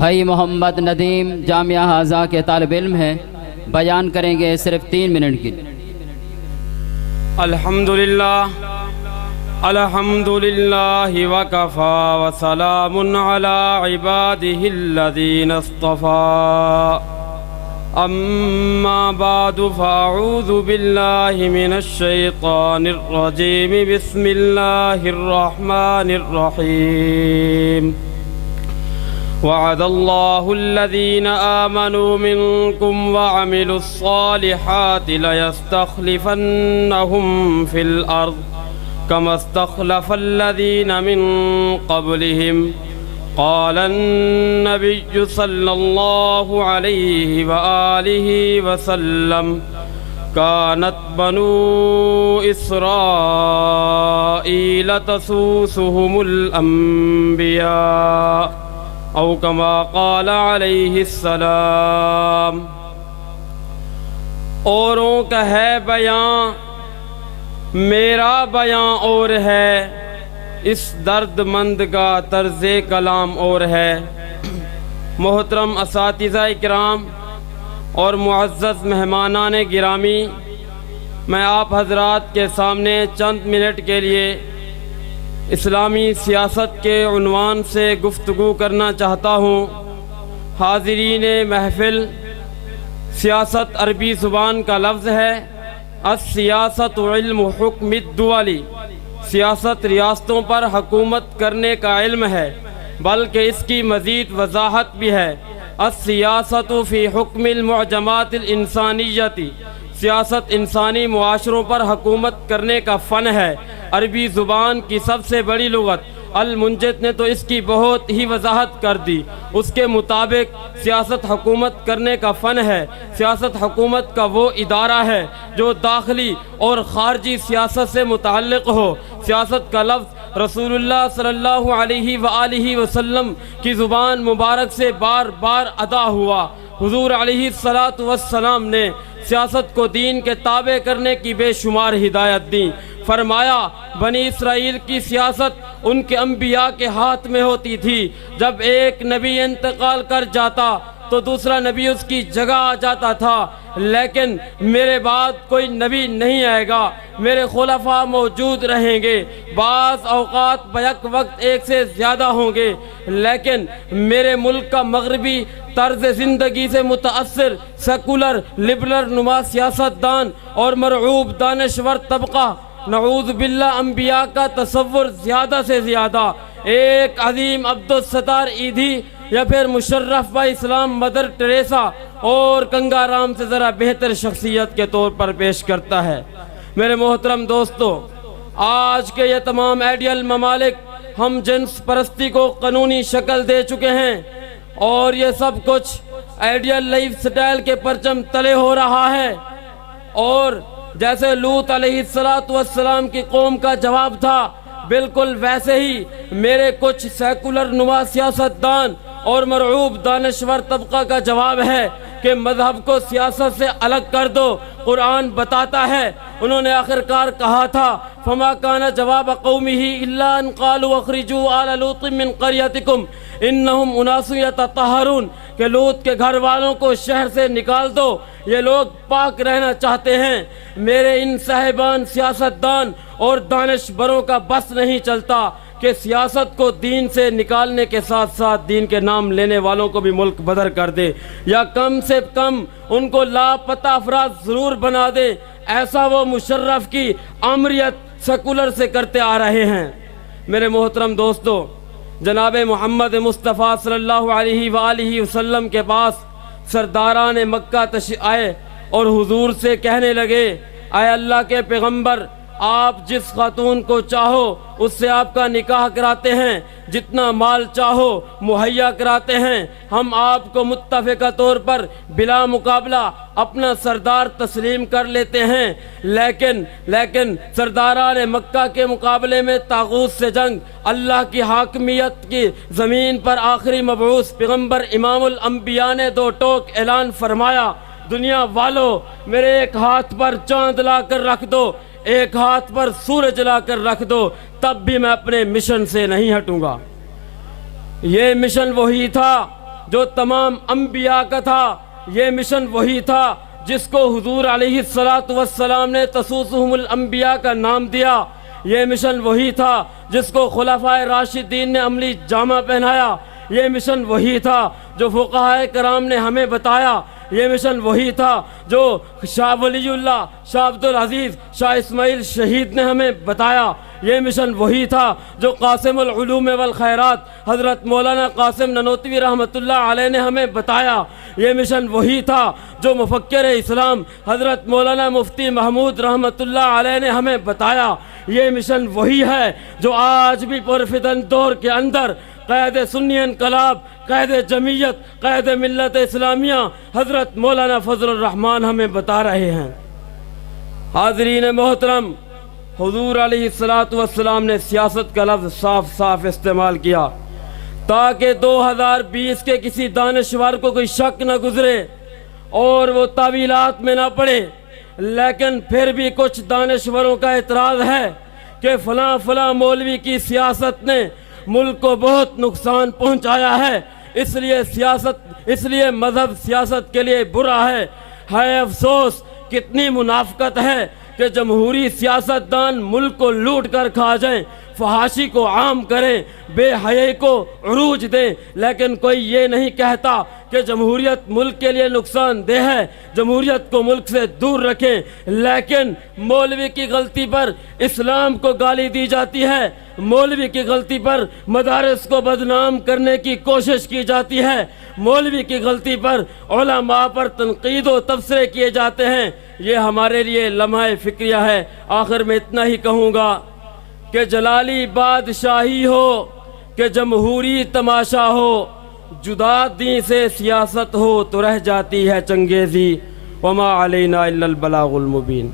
भाई मोहम्मद नदीम जामिया हाजा के तालिब इल्म हैं, बयान करेंगे सिर्फ 3 मिनट की। अल्हम्दुलिल्लाह अल्हम्दुलिल्लाहि व कफ़ा व सलामुन अला इबादिहिल्लज़ीना इस्तफ़ा अम्मा बादु फ़अऊज़ु बिल्लाहि मिनश शैतानिर रजीम बिस्मिल्लाहिर रहमानिर रहीम। वअदल्लाहु अल्लज़ीना आमनू मिनकुम वअमिलुस्सालिहाति लयस्तख़लिफ़न्नहुम फ़िल अर्ज़ कमा इस्तख़लफ़ल्लज़ीना मिन क़ब्लिहिम क़ालन नबिय्यु सल्लल्लाहु अलैहि व आलिहि वसल्लम कानत बनू इस्राईल तसूसुहुमुल अंबिया औ कमा क़ाल अलैहिस्सलाम। औरों का है बयां, मेरा बयां और है, इस दर्दमंद का तर्ज़े कलाम और है। मोहतरम असातिज़ा इकराम और मुअज़्ज़ज़ मेहमानान गिरामी, मैं आप हज़रात के सामने चंद मिनट के लिए इस्लामी सियासत के उन्वान से गुफ्तगू करना चाहता हूँ। हाज़रीन महफ़िल, सियासत अरबी ज़ुबान का लफ्ज़ है। अस-सियासत इल्म हुक्मिद दुआली, सियासत रियासतों पर हुकूमत करने का इल्म है, बल्कि इसकी मज़ीद वज़ाहत भी है। अस-सियासतु फ़ी हुक्मिल मुअजमातिल इंसानिय्यति, सियासत इंसानी मुआशरों पर हुकूमत करने का फ़न है। अरबी ज़ुबान की सबसे बड़ी लुग़त अल-मुंजिद ने तो इसकी बहुत ही वजाहत कर दी। उसके मुताबिक सियासत हुकूमत करने का फ़न है। सियासत हुकूमत का वो इदारा है जो दाखिली और ख़ारजी सियासत से मुतअल्लिक़ हो। सियासत का लफ्ज़ रसूलुल्लाह सल्लल्लाहु अलैहि व आलिहि वसल्लम की ज़ुबान मुबारक से बार बार अदा हुआ। हुज़ूर अलैहिस्सलातु वस्सलाम ने सियासत को दीन के ताबे करने की बेशुमार हिदायत दी। फरमाया, बनी इसराइल की सियासत उनके अंबिया के हाथ में होती थी। जब एक नबी इंतकाल कर जाता तो दूसरा नबी उसकी जगह आ जाता था, लेकिन मेरे बाद कोई नबी नहीं आएगा, मेरे खुलफा मौजूद रहेंगे। बाज़ औक़ात बैक वक्त एक से ज़्यादा होंगे, लेकिन मेरे मुल्क का मगरबी तर्ज़ ज़िंदगी से मुतासर सेकुलर लिबरल नुमा सियासतदान और मरऊब दानश्वर तबका नऊज़ बिल्लाह अंबिया का तसव्वुर ज़्यादा से ज़्यादा एक अजीम अब्दुल सत्तार ईदी या फिर मुशर्रफ भाई इस्लाम मदर टेरेसा और गंगाराम से ज़रा बेहतर शख्सियत के तौर पर पेश करता है। मेरे मोहतरम दोस्तों, आज के ये तमाम आइडियल ममालिक हम जिन्स परस्ती को कानूनी शक्ल दे चुके हैं और ये सब कुछ आइडियल लाइफ स्टाइल के परचम तले हो रहा है। और जैसे लूत अलैहिस्सलातु वस्सलाम की कौम का जवाब था, बिल्कुल वैसे ही मेरे कुछ सेकुलर नुमा सियासतदान और मरऊब दानश्वर तबका का जवाब है कि मजहब को सियासत से अलग कर दो। कुरान बताता है, उन्होंने आखिरकार कहा था, फमा काना जवाब कौमिही इल्ला अन क़ालू अखरिजू आला लूत मिन क़रयतिकुम इन्नहुम उनासुन यततहरून, के लूत के घर वालों को शहर से निकाल दो, ये लोग पाक रहना चाहते हैं। मेरे इन साहिबान सियासतदान और दानिशवरों का बस नहीं चलता कि सियासत को दीन से निकालने के साथ साथ दीन के नाम लेने वालों को भी मुल्क बदर कर दे, या कम से कम उनको लापता अफराद ज़रूर बना दे। ऐसा वो मुशर्रफ की आमरियत सेकुलर से करते आ रहे हैं। मेरे मोहतरम दोस्तों, जनाब मोहम्मद मुस्तफ़ा सल्लल्लाहु अलैहि वालिहि वसल्लम के पास सरदारान मक्का तशरीफ़ आए और हुजूर से कहने लगे, आए अल्लाह के पैगंबर, आप जिस खातून को चाहो उससे आपका निकाह कराते हैं, जितना माल चाहो मुहैया कराते हैं। हम आपको मुत्तफ़िक़ा तौर पर बिला मुकाबला अपना सरदार तस्लीम कर लेते हैं। लेकिन सरदारान मक्का के मुकाबले में तागूत से जंग, अल्लाह की हाकमियत की ज़मीन पर आखिरी मबऊस पैगंबर इमामुल अंबिया ने दो टोक ऐलान फरमाया, दुनिया वालों, मेरे एक हाथ पर चांद ला कर रख दो, एक हाथ पर सूरज ला कर रख दो, तब भी मैं अपने मिशन से नहीं हटूंगा। ये मिशन वही था जो तमाम अंबिया का था। ये मिशन वही था जिसको हुजूर अलैहिस्सलातु वस्सलाम ने तसूसुहुमुल अंबिया का नाम दिया। ये मिशन वही था जिसको खुलाफाए राशिदीन ने अमली जामा पहनाया। ये मिशन वही था जो फुक़हाए कराम ने हमें बताया। ये मिशन वही था जो शाह वलीउल्लाह, शाह अब्दुल अजीज़, शाह इस्माइल शहीद ने हमें बताया। ये मिशन वही था जो कासिमुल उलूम वल खैरात हज़रत मौलाना कासिम ननोतवी रहमतुल्लाह अलैह ने हमें बताया। ये मिशन वही था जो मुफक्किर इस्लाम हज़रत मौलाना मुफ्ती महमूद रहमतुल्लाह अलैह ने हमें बताया। ये मिशन वही है जो आज भी पुरफितन दौर के अंदर क़ायद सुन्नी इनकलाब, क़ायद जमीयत, क़ायद मिल्लत इस्लामिया हज़रत मौलाना फजलुर रहमान हमें बता रहे हैं। हाज़रीन मोहतरम, हुजूर अलैहिस्सलातु वस्सलाम ने सियासत का लफ्ज़ साफ साफ इस्तेमाल किया ताकि 2020 के किसी दानिशवर को कोई शक न गुजरे और वो तावीलात में ना पड़े। लेकिन फिर भी कुछ दानिशवरों का एतराज़ है कि फ़लाँ फ़लाँ मौलवी की सियासत ने मुल्क को बहुत नुकसान पहुंचाया है, इसलिए मजहब सियासत के लिए बुरा है। अफसोस, कितनी मुनाफकत है कि जमहूरी सियासतदान मुल्क को लूट कर खा जाएं, फहाशी को आम करें, बेहयाई को उरूज दें, लेकिन कोई ये नहीं कहता कि जमहूरियत मुल्क के लिए नुकसानदेह है, जमहूरियत को मुल्क से दूर रखें। लेकिन मौलवी की गलती पर इस्लाम को गाली दी जाती है, मौलवी की गलती पर मदारिस को बदनाम करने की कोशिश की जाती है, मौलवी की गलती पर उलमा पर तनकीद व तबसरे किए जाते हैं। ये हमारे लिए लम्हा फिक्रिया है। आखिर में इतना ही कहूँगा कि जलाली बादशाही हो कि जमहूरी तमाशा हो, जुदा दी से सियासत हो तो रह जाती है चंगेज़ी। वमा अलैना इल्लल बलागुल मुबीन।